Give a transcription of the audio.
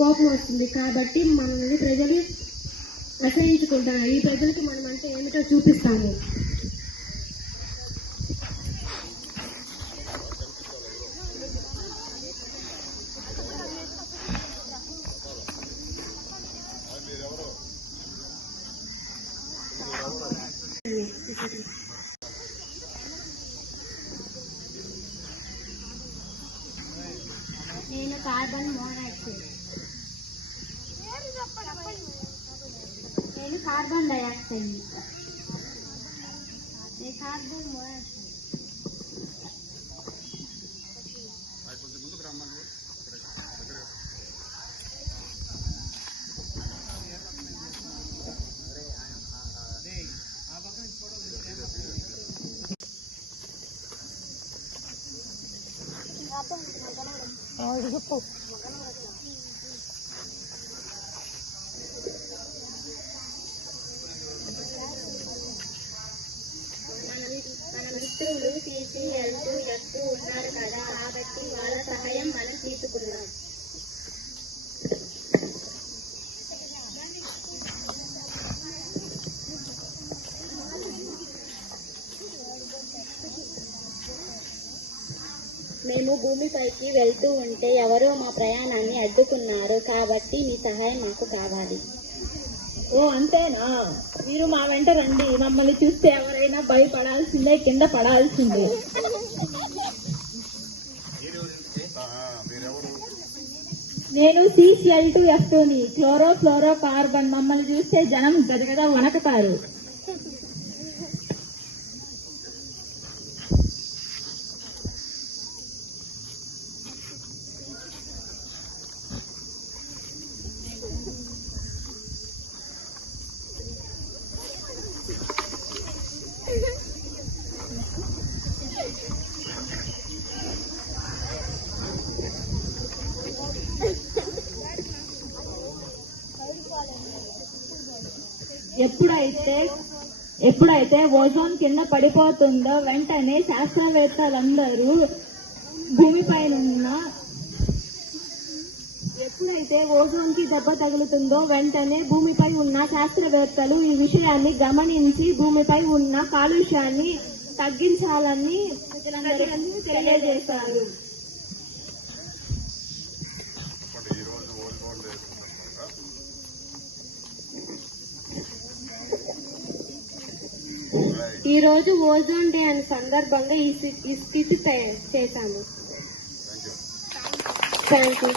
కోపం వస్తుంది. కాబట్టి మనల్ని ప్రజలు అసహించుకుంటారు. ఈ ప్రజలకి మనం అంటే ఏమిటో చూపిస్తాము. నేను కార్బన్ మోనాక్సైడ్. నేను కార్బన్ డైఆక్సైడ్. నేను కార్బన్ మోనాక్సైడ్. మన మిత్రులు CCL2F2 ఉన్నారు కదా, కాబట్టి వాళ్ళ సహాయం మనం తీసుకున్నాం. మేము భూమిపైకి వెళ్తూ ఉంటే ఎవరో మా ప్రయాణాన్ని అడ్డుకున్నారు, కాబట్టి మీ సహాయం మాకు కావాలి. ఓ అంతేనా? మీరు మా వెంట రండి. మమ్మల్ని చూస్తే ఎవరైనా భయపడాల్సిందే, కింద పడాల్సిందే. నేను CCL2F2ని, క్లోరో కార్బన్. మమ్మల్ని చూస్తే జనం గదగద వణకుతారు. ఎప్పుడైతే ఓజోన్ కింద పడిపోతుందో వెంటనే శాస్త్రవేత్తలందరూ ఎప్పుడైతే ఓజోన్ కి దెబ్బ తగులుతుందో వెంటనే భూమిపై ఉన్న శాస్త్రవేత్తలు ఈ విషయాన్ని గమనించి భూమిపై ఉన్న కాలుష్యాన్ని తగ్గించాలని తెలియజేశారు. ఈ రోజు ఓజోన్ డే అనే సందర్భంగా ఈ స్కిట్ చేశాము. Thank you.